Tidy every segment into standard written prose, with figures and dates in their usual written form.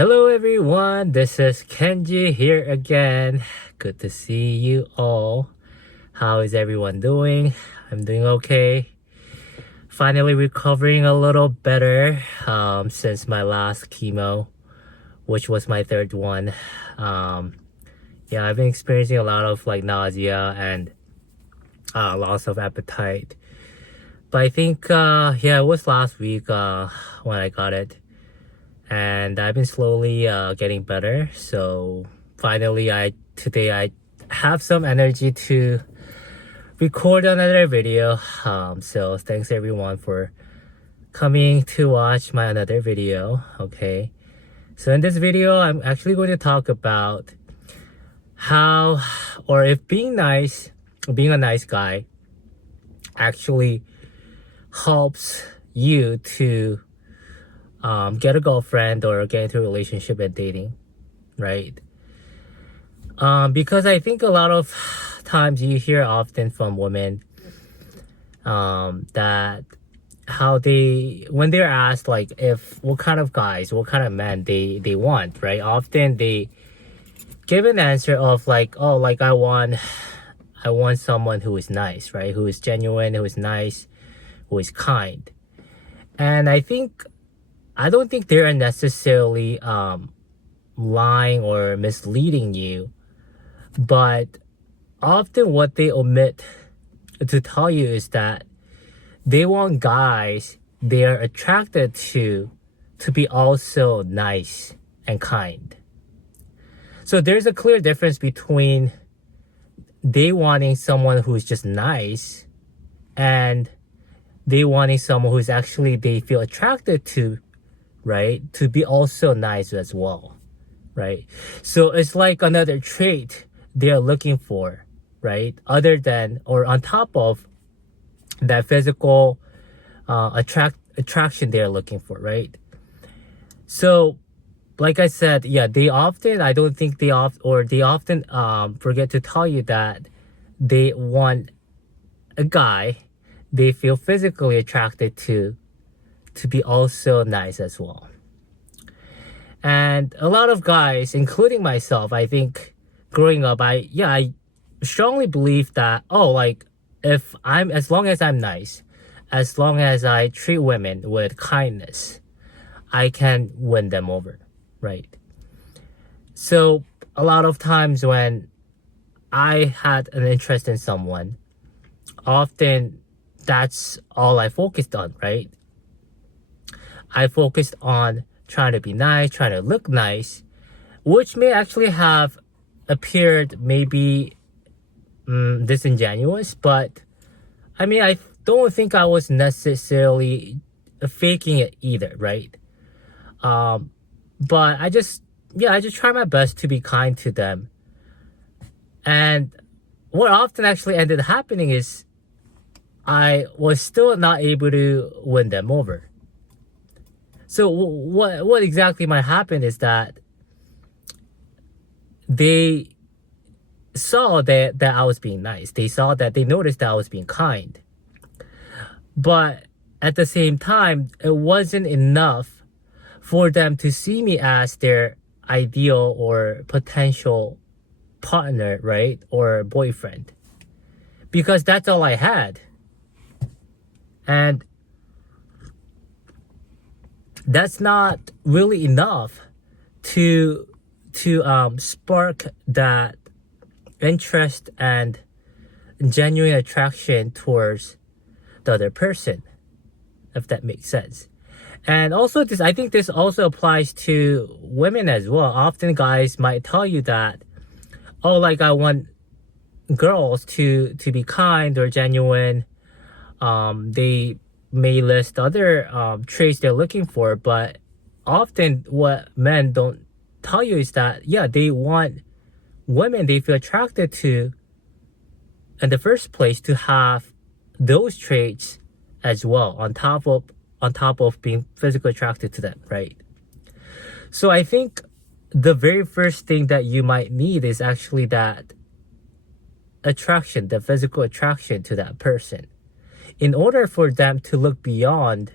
Hello everyone, this is Kenji here again. Good to see you all. How is everyone doing? I'm doing okay. Finally recovering a little better since my last chemo, which was my third one. Yeah, I've been experiencing a lot of nausea and loss of appetite. But I think, it was last week when I got it. And I've been slowly getting better. So finally, today I have some energy to record another video. So thanks everyone for coming to watch my another video. Okay. So in this video, I'm actually going to talk about how, or if being a nice guy actually helps you to get a girlfriend or get into a relationship and dating, right? Because I think a lot of times you hear often from women that when they're asked what kind of guys, what kind of men they want, right? Often they give an answer of I want someone who is nice, right? Who is genuine, who is nice, who is kind. And I don't think they're necessarily lying or misleading you, but often what they omit to tell you is that they want guys they are attracted to be also nice and kind. So there's a clear difference between they wanting someone who's just nice and they wanting someone who's actually they feel attracted to, right? To be also nice as well, right? So it's like another trait they're looking for, right? Other than or on top of that physical attraction they're looking for, right? So like I said, they often forget to tell you that they want a guy they feel physically attracted to be also nice as well. And a lot of guys, including myself, I think growing up, I strongly believe that, as long as I'm nice, as long as I treat women with kindness, I can win them over, right? So a lot of times when I had an interest in someone, often that's all I focused on, right? I focused on trying to be nice, trying to look nice, which may actually have appeared maybe disingenuous, but I don't think I was necessarily faking it either, right? But I just try my best to be kind to them. And what often actually ended happening is I was still not able to win them over. So what exactly might happen is that they saw that I was being nice. They noticed that I was being kind. But at the same time, it wasn't enough for them to see me as their ideal or potential partner, right? Or boyfriend. Because that's all I had. And that's not really enough to spark that interest and genuine attraction towards the other person, if that makes sense. And also I think this also applies to women as well. Often guys might tell you that, I want girls to be kind or genuine. They may list other traits they're looking for, but often what men don't tell you is that they want women they feel attracted to in the first place to have those traits as well on top of being physically attracted to them, right? So I think the very first thing that you might need is actually that attraction, the physical attraction to that person. In order for them to look beyond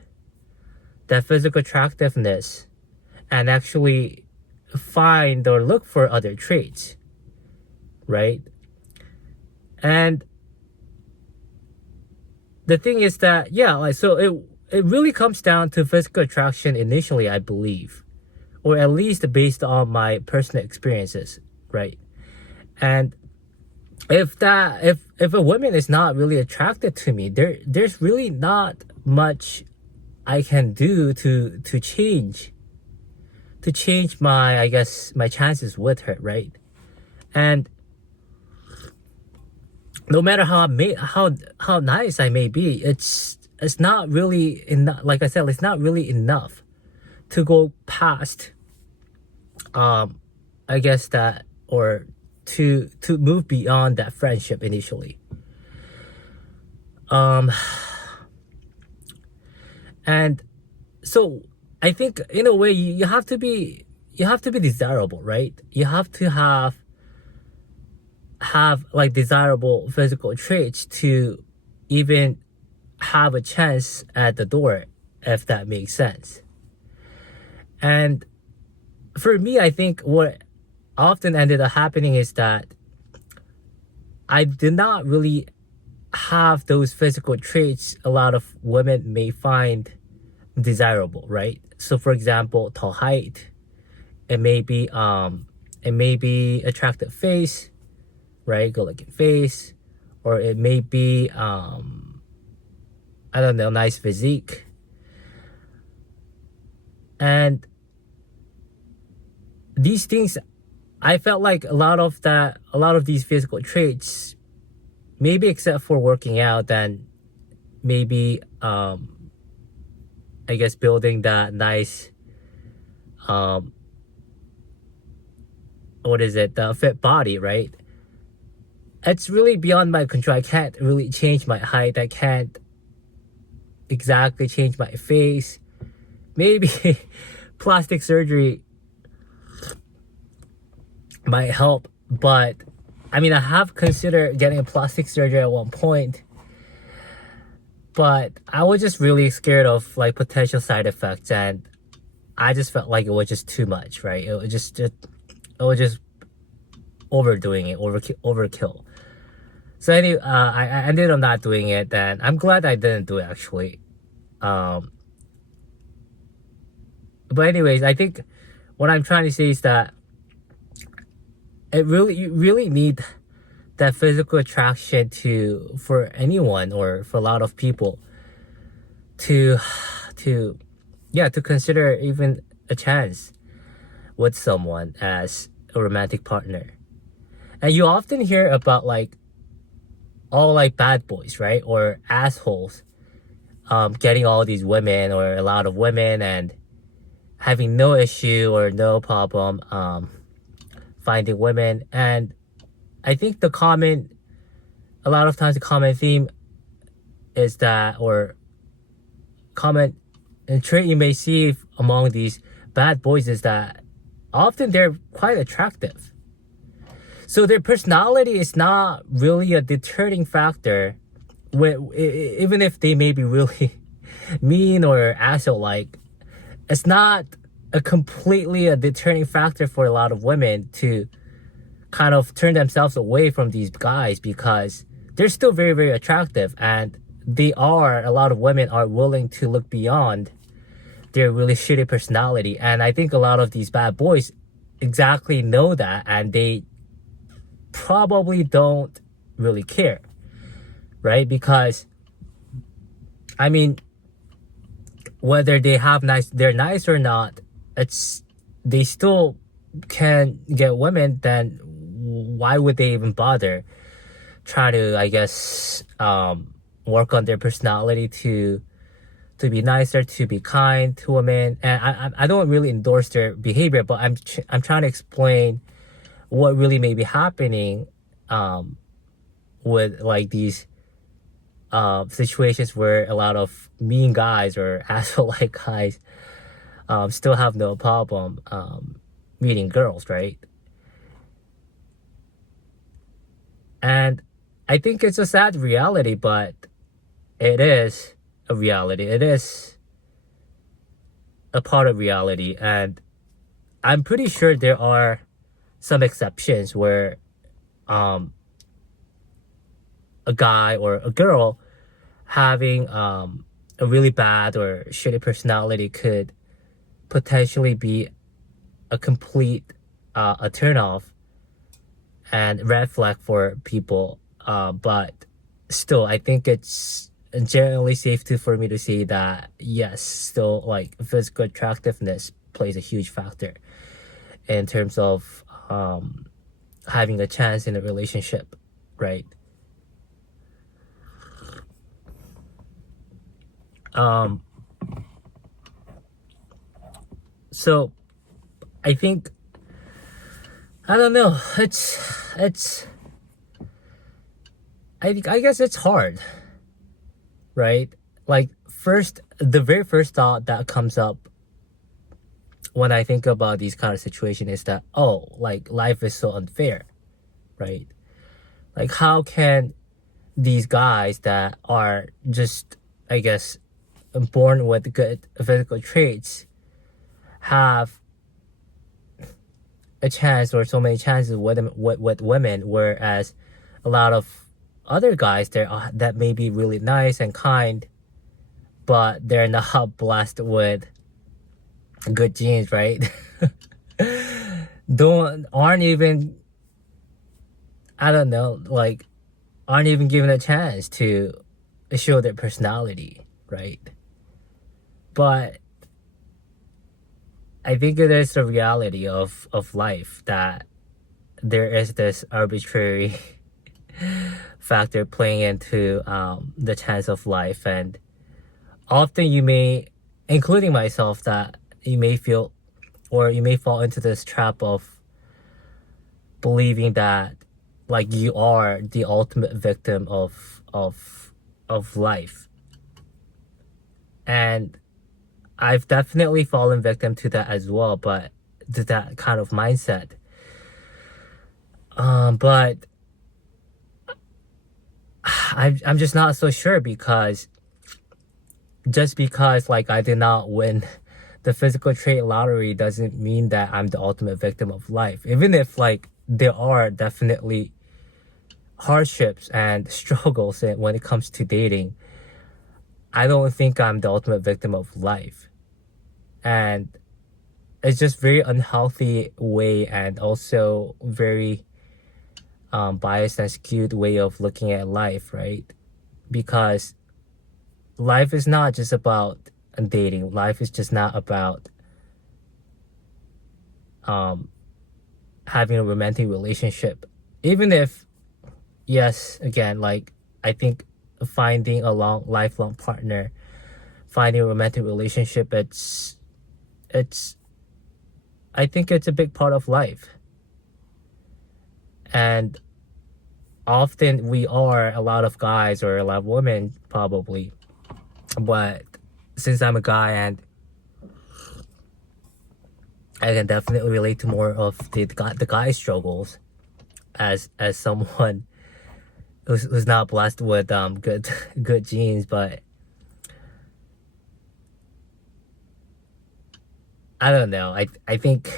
that physical attractiveness and actually find or look for other traits, right? And the thing is that, yeah, like, so it really comes down to physical attraction initially, I believe, or at least based on my personal experiences, right? And if a woman is not really attracted to me, there's really not much I can do to change my, I guess, my chances with her, right? And no matter how nice I may be, it's not really enough. Like I said, it's not really enough to go past, I guess that, or to move beyond that friendship initially. And so I think in a way you have to be desirable, right? You have to have like desirable physical traits to even have a chance at the door, if that makes sense. And for me, I think what often ended up happening is that I did not really have those physical traits a lot of women may find desirable, right? So for example, tall height, it may be attractive face, right? Good looking face, or it may be I don't know, nice physique. And these things, I felt like a lot of these physical traits, maybe except for working out and maybe I guess building that nice the fit body, right? It's really beyond my control. I can't really change my height. I can't exactly change my face. Maybe plastic surgery might help, but I mean, I have considered getting a plastic surgery at one point, but I was just really scared of like potential side effects, and I just felt like it was just too much, right? It was just overdoing it, overkill. So anyway, I ended up not doing it, and I'm glad I didn't do it actually. But anyways, I think what I'm trying to say is that you really need that physical attraction for anyone, or for a lot of people to consider even a chance with someone as a romantic partner. And you often hear about like all like bad boys, right? Or assholes getting all these women, or a lot of women, and having no issue or no problem finding women. And I think a lot of times the common theme is that, or common and trait you may see among these bad boys, is that often they're quite attractive. So their personality is not really a deterring factor, even if they may be really mean or asshole-like. It's not a completely a deterring factor for a lot of women to kind of turn themselves away from these guys, because they're still very, very attractive, and a lot of women are willing to look beyond their really shitty personality. And I think a lot of these bad boys exactly know that, and they probably don't really care, right? Because I mean, whether they're nice or not, they still can get women. Then why would they even bother try to, I guess, work on their personality to be nicer, to be kind to women? And I don't really endorse their behavior, but I'm trying to explain what really may be happening with like these situations where a lot of mean guys or asshole-like guys still have no problem meeting girls, right? And I think it's a sad reality, but it is a reality. It is a part of reality. And I'm pretty sure there are some exceptions where a guy or a girl having a really bad or shitty personality could potentially be a complete a turn off and red flag for people. But still, I think it's generally safe for me to say that yes, still like physical attractiveness plays a huge factor in terms of having a chance in a relationship, right? So I think I don't know. It's I guess it's hard, right? Like first, the very first thought that comes up when I think about these kind of situations is that, oh, like life is so unfair, right? Like how can these guys that are just, I guess, born with good physical traits have a chance or so many chances with women, whereas a lot of other guys there that may be really nice and kind, but they're not blessed with good genes, right? Don't aren't even I don't know, like aren't even given a chance to show their personality, right? But I think it is the reality of life that there is this arbitrary factor playing into the chance of life, and often you may, including myself, that you may feel or you may fall into this trap of believing that like you are the ultimate victim of life. And I've definitely fallen victim to that as well, but to that kind of mindset. But I'm just not so sure, because just because like I did not win the physical trait lottery doesn't mean that I'm the ultimate victim of life. Even if like there are definitely hardships and struggles when it comes to dating, I don't think I'm the ultimate victim of life. And it's just very unhealthy way, and also very biased and skewed way of looking at life, right? Because life is not just about dating. Life is just not about having a romantic relationship. Even if, yes, again, like I think finding a lifelong partner, finding a romantic relationship, it's I think it's a big part of life. And often we are, a lot of guys or a lot of women probably, but since I'm a guy, and I can definitely relate to more of the guy struggles as someone who's not blessed with good good genes. But I don't know. I think,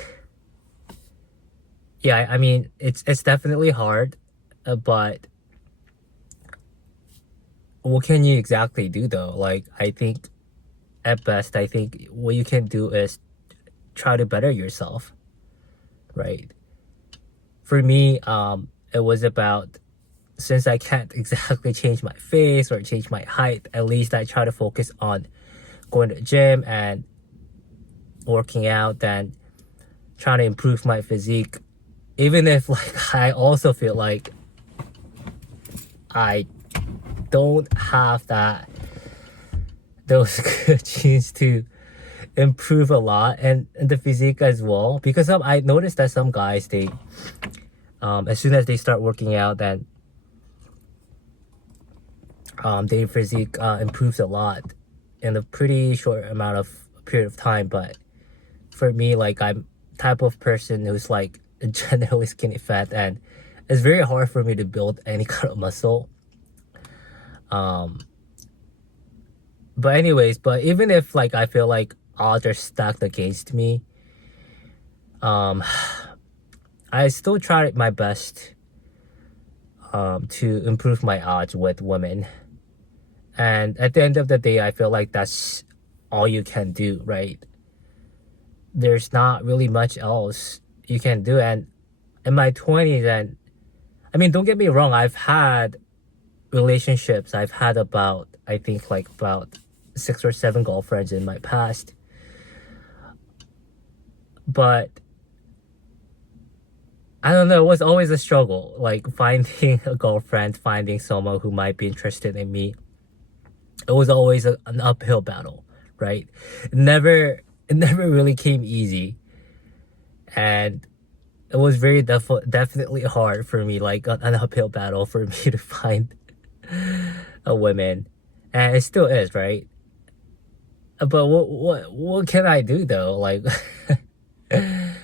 yeah, I mean it's definitely hard, but what can you exactly do though? Like I think at best, I think what you can do is try to better yourself, right? For me, it was about, since I can't exactly change my face or change my height, at least I try to focus on going to the gym and working out and trying to improve my physique. Even if like I also feel like I don't have those good genes to improve a lot, and the physique as well, because I noticed that some guys, they as soon as they start working out, then their physique improves a lot in a pretty short amount of period of time. But for me, like I'm type of person who's like generally skinny fat, and it's very hard for me to build any kind of muscle. But anyways, but even if like I feel like odds are stacked against me, um I still try my best to improve my odds with women. And at the end of the day, I feel like that's all you can do, right? There's not really much else you can do. And in my 20s, and I mean, don't get me wrong, I've had relationships. I've had about, I think, like about 6 or 7 girlfriends in my past. But I don't know, it was always a struggle, like finding a girlfriend, finding someone who might be interested in me. It was always an uphill battle, right? It never really came easy. And it was very definitely hard for me, like an uphill battle for me to find a woman. And it still is, right? But what can I do though? Like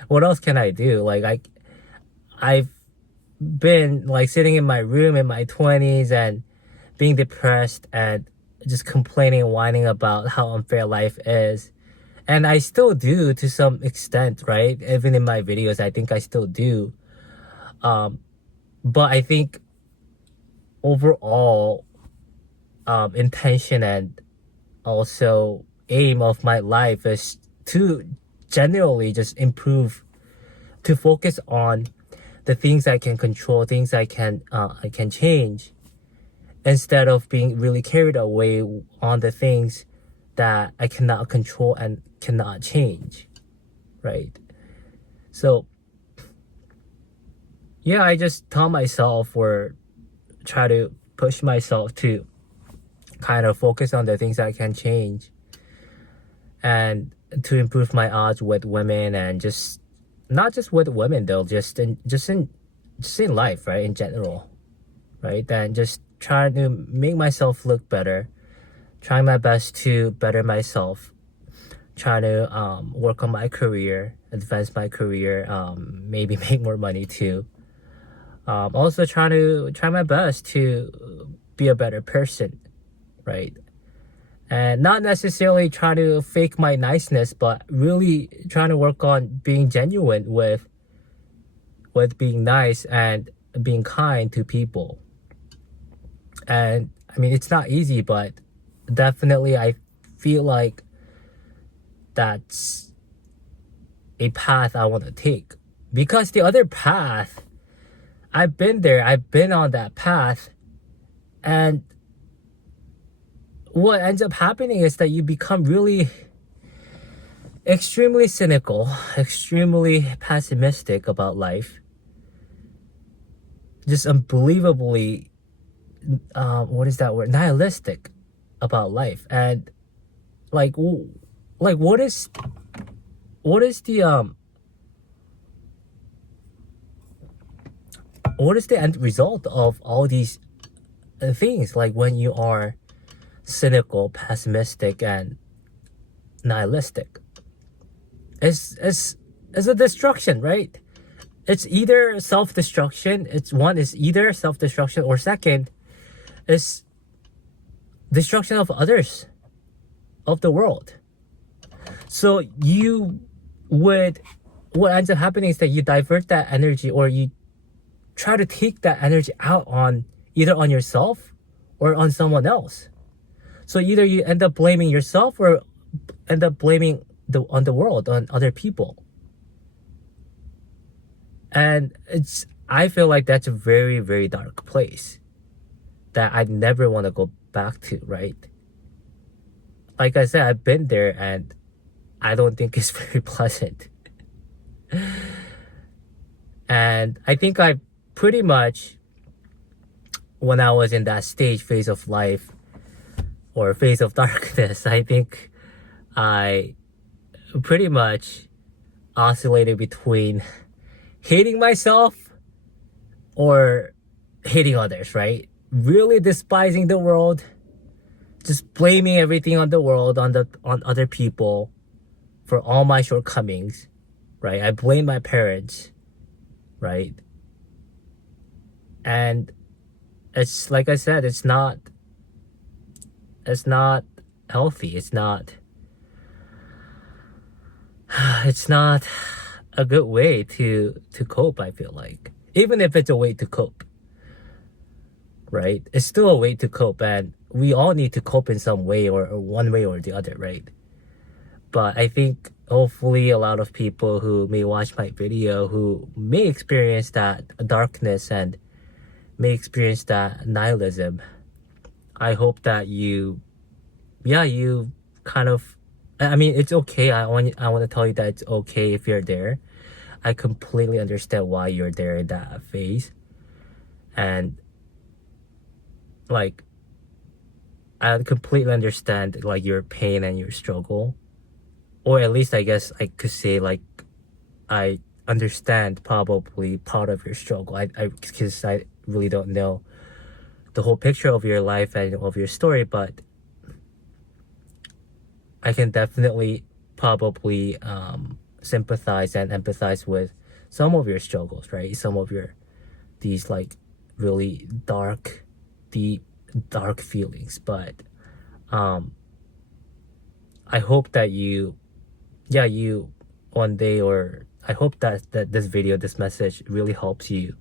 what else can I do? Like I've been like sitting in my room in my 20s and being depressed and just complaining and whining about how unfair life is. And I still do to some extent, right? Even in my videos, I think I still do. But I think overall intention and also aim of my life is to generally just improve, to focus on the things I can control, things I can change, instead of being really carried away on the things that I cannot control and cannot change, right? So yeah, I just tell myself or try to push myself to kind of focus on the things I can change and to improve my odds with women, and just not just with women though, just in life, right? In general, right? And just trying to make myself look better, trying my best to better myself, trying to work on my career, advance my career, maybe make more money too. Also try my best to be a better person, right? And not necessarily trying to fake my niceness, but really trying to work on being genuine with being nice and being kind to people. And I mean, it's not easy, but definitely I feel like that's a path I want to take. Because the other path, I've been there, I've been on that path, and what ends up happening is that you become really extremely cynical, extremely pessimistic about life, just unbelievably what is that word, nihilistic about life. And like what is the what is the end result of all these things, like when you are cynical, pessimistic, and nihilistic? It's a destruction, right? It's either self-destruction. One is either self-destruction, or second is destruction of others, of the world. So what ends up happening is that you divert that energy, or you try to take that energy out on either on yourself or on someone else. So either you end up blaming yourself or end up blaming on the world, on other people. And I feel like that's a very, very dark place that I never want to go back to, right? Like I said, I've been there and I don't think it's very pleasant. And I think I pretty much, when I was in that phase of life, or phase of darkness, I think I pretty much oscillated between hating myself or hating others, right? Really despising the world, just blaming everything on the world, on other people for all my shortcomings, right? I blame my parents, right? And it's like I said, it's not healthy. It's not a good way to cope, I feel like. Even if it's a way to cope, right? It's still a way to cope, and we all need to cope in some way or one way or the other, right? But I think hopefully a lot of people who may watch my video who may experience that darkness and may experience that nihilism, I hope that you kind of, I mean, it's okay. I want to tell you that it's okay if you're there. I completely understand why you're there in that phase. And like, I completely understand like your pain and your struggle. Or at least I guess I could say like I understand probably part of your struggle. Because I really don't know the whole picture of your life and of your story, but I can definitely probably sympathize and empathize with some of your struggles, right? Some of your these like really dark, deep, dark feelings. But I hope that you one day, or I hope that this video, this message really helps you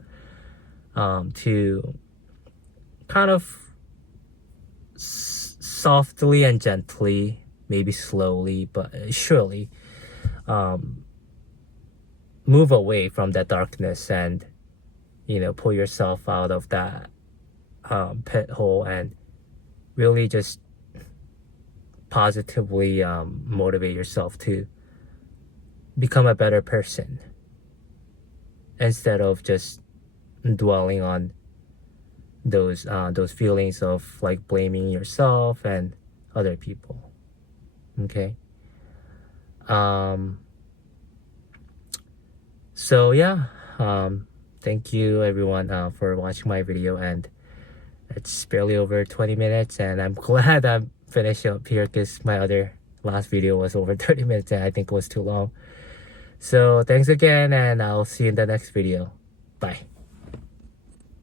to kind of softly and gently, maybe slowly but surely move away from that darkness and pull yourself out of that pit hole and really just positively motivate yourself to become a better person instead of just dwelling on those feelings of like blaming yourself and other people. Okay. So yeah, thank you everyone for watching my video, and it's barely over 20 minutes, and I'm glad I'm finishing up here because my other last video was over 30 minutes and I think it was too long. So thanks again, and I'll see you in the next video. Bye.